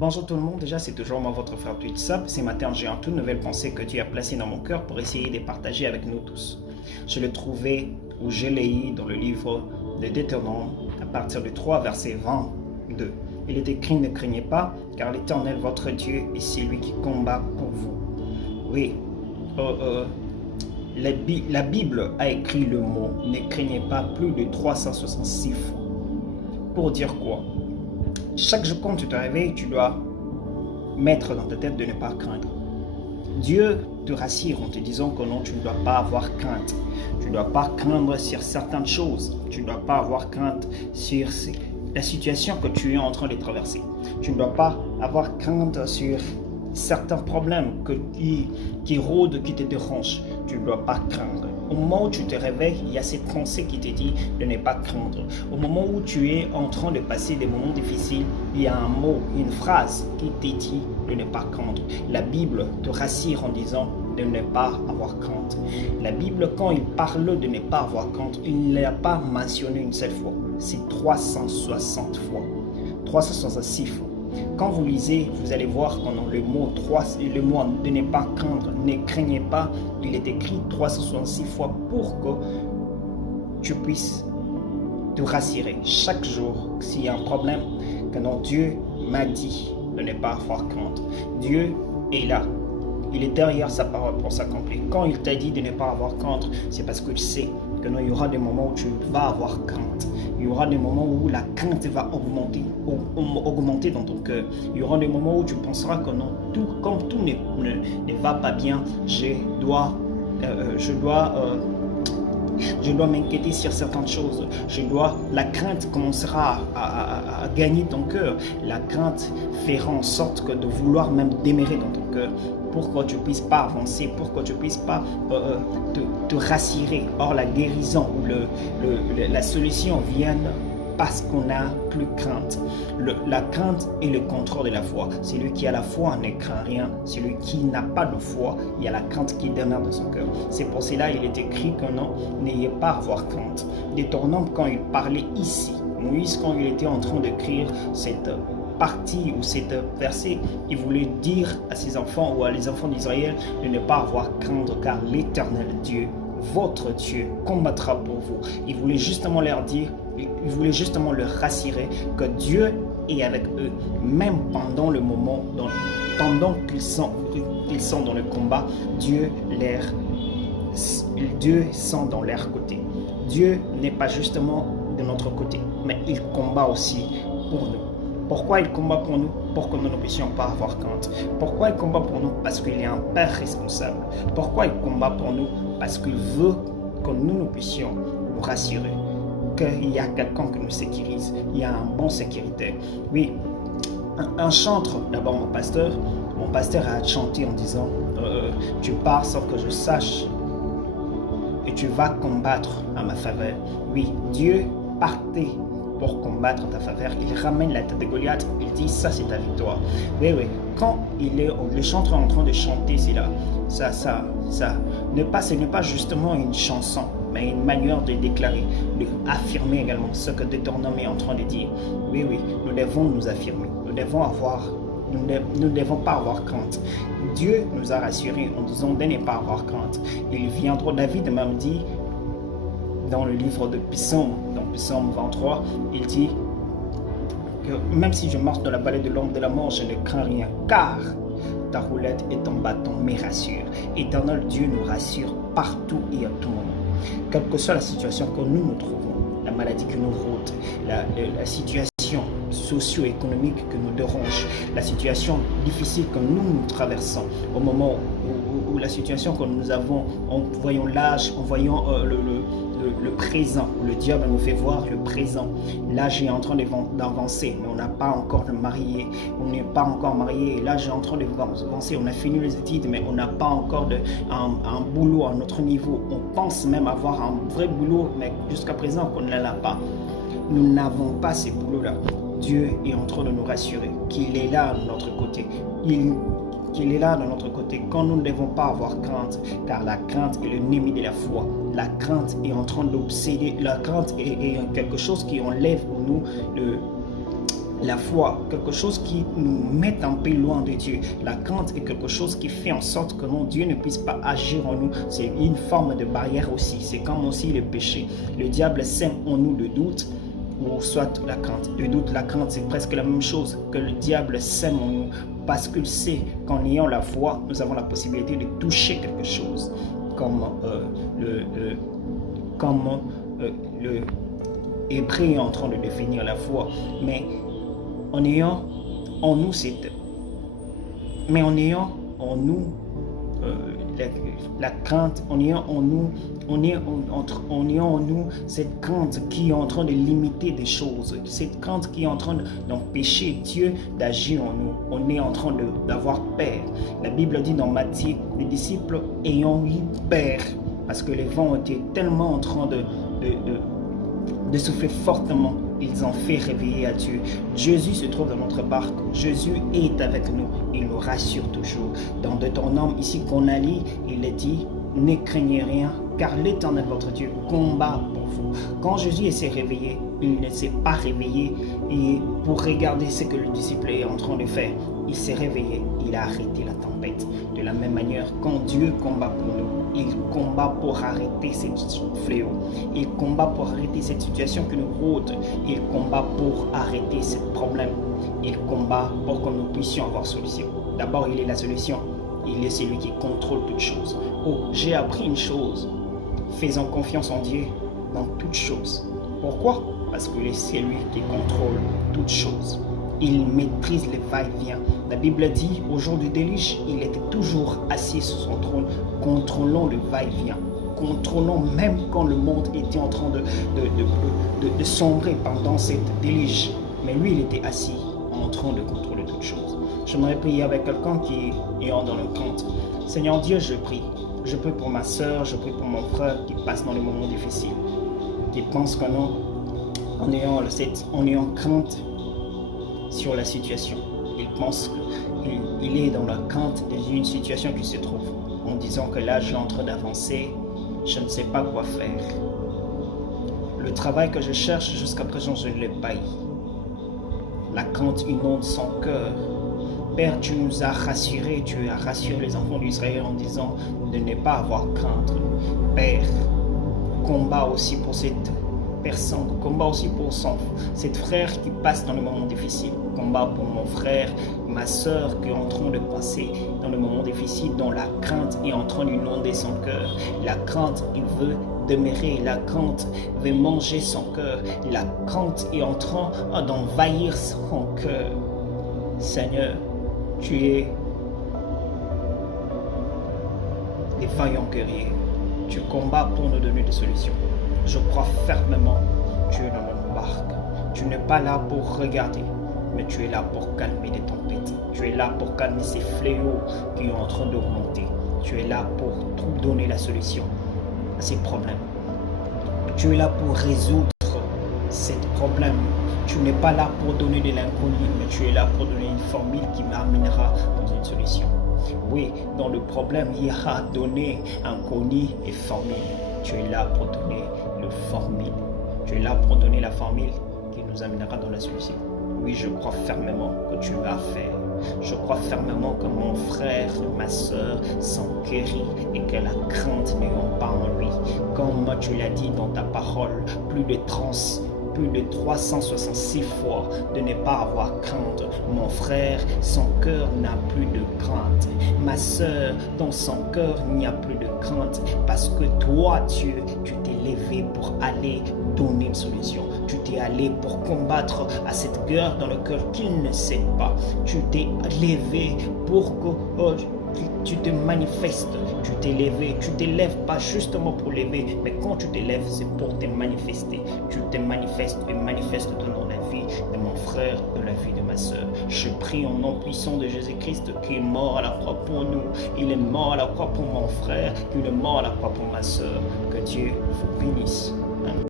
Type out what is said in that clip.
Bonjour tout le monde, déjà c'est toujours moi votre frère Twitsap. Ce matin j'ai une toute nouvelle pensée que Dieu a placée dans mon cœur pour essayer de partager avec nous tous. Je l'ai trouvé ou je l'ai eu dans le livre de Deutéronome à partir du 3 verset 22. Il est écrit: ne craignez pas, car l'Éternel votre Dieu est celui qui combat pour vous. Oui, la Bible a écrit le mot ne craignez pas plus de 366 fois. Pour dire quoi? Chaque jour quand tu te réveilles, tu dois mettre dans ta tête de ne pas craindre. Dieu te rassure en te disant que non, tu ne dois pas avoir crainte. Tu ne dois pas craindre sur certaines choses. Tu ne dois pas avoir crainte sur la situation que tu es en train de traverser. Tu ne dois pas avoir crainte sur certains problèmes qui rôdent, qui te dérangent. Tu ne dois pas craindre. Au moment où tu te réveilles, il y a cette pensée qui te dit de ne pas craindre. Au moment où tu es en train de passer des moments difficiles, il y a un mot, une phrase qui te dit de ne pas craindre. La Bible te rassure en disant de ne pas avoir crainte. La Bible, quand il parle de ne pas avoir crainte, il ne l'a pas mentionné une seule fois. C'est 360 fois. 366 fois. Quand vous lisez, vous allez voir que le mot de ne pas craindre, ne craignez pas, il est écrit 366 fois pour que tu puisses te rassurer chaque jour s'il y a un problème, que non, Dieu m'a dit de ne pas avoir crainte. Dieu est là. Il est derrière sa parole pour s'accomplir. Quand il t'a dit de ne pas avoir crainte, c'est parce qu'il sait que non, il y aura des moments où tu vas avoir crainte. Il y aura des moments où la crainte va augmenter dans ton cœur. Il y aura des moments où tu penseras que non, comme tout ne va pas bien, je dois m'inquiéter sur certaines choses. La crainte commencera à gagner ton cœur. La crainte fera en sorte que de vouloir même demeurer dans ton cœur. Pour que tu ne puisses pas avancer, pour que tu ne puisses pas te rassurer. Or, la guérison ou la solution viennent parce qu'on n'a plus crainte. La crainte est le contrôle de la foi. Celui qui a la foi ne craint rien. Celui qui n'a pas de foi, il y a la crainte qui demeure dans son cœur. C'est pour cela qu'il est écrit que non, n'ayez pas à avoir crainte. Deutéronome, quand il parlait ici, Moïse, quand il était en train d'écrire cette partie ou cette verset, il voulait dire à ses enfants ou à les enfants d'Israël de ne pas avoir crainte, car l'Éternel Dieu, votre Dieu, combattra pour vous. Il voulait justement leur dire, il voulait justement leur rassurer que Dieu est avec eux, même pendant le moment, pendant qu'ils sont dans le combat, Dieu sont dans leur côté. Dieu n'est pas justement de notre côté, mais il combat aussi pour nous. Pourquoi il combat pour nous? Pour que nous ne puissions pas avoir crainte. Pourquoi il combat pour nous? Parce qu'il y a un Père responsable. Pourquoi il combat pour nous? Parce qu'il veut que nous puissions nous rassurer qu'il y a quelqu'un qui nous sécurise. Il y a un bon sécuritaire. Oui, un chantre, d'abord mon pasteur a chanté en disant tu pars sans que je sache et tu vas combattre à ma faveur. Oui, Dieu partait pour combattre en ta faveur. Il ramène la tête de Goliath, il dit ça c'est ta victoire. Oui, quand le chanteur est en train de chanter, c'est là, ce n'est pas justement une chanson, mais une manière de déclarer, d'affirmer également ce que Deutéronome est en train de dire. Oui, nous devons nous affirmer, nous ne devons pas avoir crainte. Dieu nous a rassurés en disant de ne pas avoir crainte. Il viendra, David même dit, dans le livre de Psaume, dans Psaume 23, il dit que même si je marche dans la vallée de l'ombre de la mort, je ne crains rien, car ta roulette et ton bâton me rassurent. Éternel Dieu nous rassure partout et à tout moment. Quelle que soit la situation que nous trouvons, la maladie qui nous rôde, la situation socio-économique que nous dérange, la situation difficile que nous traversons, au moment où la situation que nous avons, en voyant l'âge, en voyant le présent, le diable nous fait voir le présent. L'âge est en train d'avancer, mais on n'a pas encore de marié, on n'est pas encore marié, l'âge est en train d'avancer, on a fini les études, mais on n'a pas encore un boulot à notre niveau. On pense même avoir un vrai boulot, mais jusqu'à présent, on ne l'a pas. Nous n'avons pas ce boulot-là. Dieu est en train de nous rassurer qu'il est là de notre côté. Qu'il est là de notre côté quand nous ne devons pas avoir crainte, car la crainte est l'ennemi de la foi. La crainte est en train d'obséder, la crainte est quelque chose qui enlève en nous La foi, quelque chose qui nous met en paix loin de Dieu. La crainte est quelque chose qui fait en sorte que non, Dieu ne puisse pas agir en nous. C'est une forme de barrière aussi. C'est comme aussi le péché. Le diable sème en nous le doute ou soit la crainte. Le doute, la crainte, c'est presque la même chose que le diable sème en nous parce qu'il sait qu'en ayant la foi, nous avons la possibilité de toucher quelque chose. Comme le Hébreu est en train de définir la foi. Mais en ayant en nous la crainte, en ayant en nous cette crainte qui est en train de limiter des choses, cette crainte qui est en train d'empêcher Dieu d'agir en nous. On est en train d'avoir peur. La Bible dit dans Matthieu, les disciples ayant eu peur, parce que les vents étaient tellement en train de souffler fortement, ils ont fait réveiller à Dieu. Jésus se trouve dans notre barque. Jésus est avec nous. Il nous rassure toujours. Dans Deutéronome, ici qu'on a lu, il est dit, ne craignez rien, car l'Éternel votre Dieu combat pour vous. Quand Jésus s'est réveillé, il ne s'est pas réveillé et pour regarder ce que le disciple est en train de faire. Il s'est réveillé, il a arrêté la tempête. De la même manière, quand Dieu combat pour nous, il combat pour arrêter ces fléaux. Il combat pour arrêter cette situation qui nous rôde. Il combat pour arrêter ce problème. Il combat pour que nous puissions avoir solution. D'abord, il est la solution. Il est celui qui contrôle toutes choses. Oh, j'ai appris une chose. Faisons confiance en Dieu dans toutes choses. Pourquoi? Parce qu'il est celui qui contrôle toutes choses. Il maîtrise les va-et-vient. La Bible dit, au jour du déluge, il était toujours assis sur son trône, contrôlant le va-et-vient, contrôlant même quand le monde était en train de sombrer pendant cette déluge. Mais lui, il était assis en train de contrôler toutes choses. J'aimerais prier avec quelqu'un qui est dans le compte. Seigneur Dieu, je prie. Je prie pour ma soeur, je prie pour mon frère qui passe dans les moments difficiles, qui pense que non, en ayant crainte sur la situation. Il pense qu'il est dans la crainte d'une situation qui se trouve, en disant que là, je suis en train d'avancer, je ne sais pas quoi faire. Le travail que je cherche jusqu'à présent, je ne l'ai pas eu. La crainte inonde son cœur. Père, tu nous as rassurés, tu as rassuré les enfants d'Israël en disant de ne pas avoir crainte. Père, combat aussi pour cette personne, combat aussi pour cette frère qui passe dans le moment difficile, combat pour mon frère, ma soeur qui est en train de passer dans le moment difficile, dont la crainte est en train d'inonder son cœur. La crainte, il veut demeurer, la crainte veut manger son cœur, la crainte est en train d'envahir son cœur. Seigneur, tu es les vaillants guerriers, tu combats pour nous donner des solutions. Je crois fermement, tu es dans notre barque. Tu n'es pas là pour regarder, mais tu es là pour calmer des tempêtes. Tu es là pour calmer ces fléaux qui sont en train de remonter. Tu es là pour tout donner la solution à ces problèmes. Tu es là pour résoudre ces problèmes. Tu n'es pas là pour donner de l'inconnu, mais tu es là pour donner une formule qui m'amènera dans une solution. Oui, dans le problème, il y aura donner inconnu et formule. Tu es là pour donner le formule. Tu es là pour donner la formule qui nous amènera dans la solution. Oui, je crois fermement que tu vas faire. Je crois fermement que mon frère, ma soeur sont guéris et que la crainte n'est pas en lui. Comme tu l'as dit dans ta parole, plus de 366 fois de ne pas avoir crainte. Mon frère, son cœur n'a plus de crainte. Ma soeur, dans son cœur, il n'y a plus de crainte parce que toi, Dieu, tu t'es levé pour aller donner une solution. Tu t'es allé pour combattre à cette guerre dans le cœur qu'il ne sait pas. Tu t'es levé pour que tu te manifestes, tu t'es levé, tu ne te lèves pas justement pour lever, mais quand tu te lèves, c'est pour te manifester. Tu te manifestes et manifestes dans la vie de mon frère, de la vie de ma soeur. Je prie au nom puissant de Jésus-Christ qui est mort à la croix pour nous. Il est mort à la croix pour mon frère, il est mort à la croix pour ma soeur. Que Dieu vous bénisse. Amen.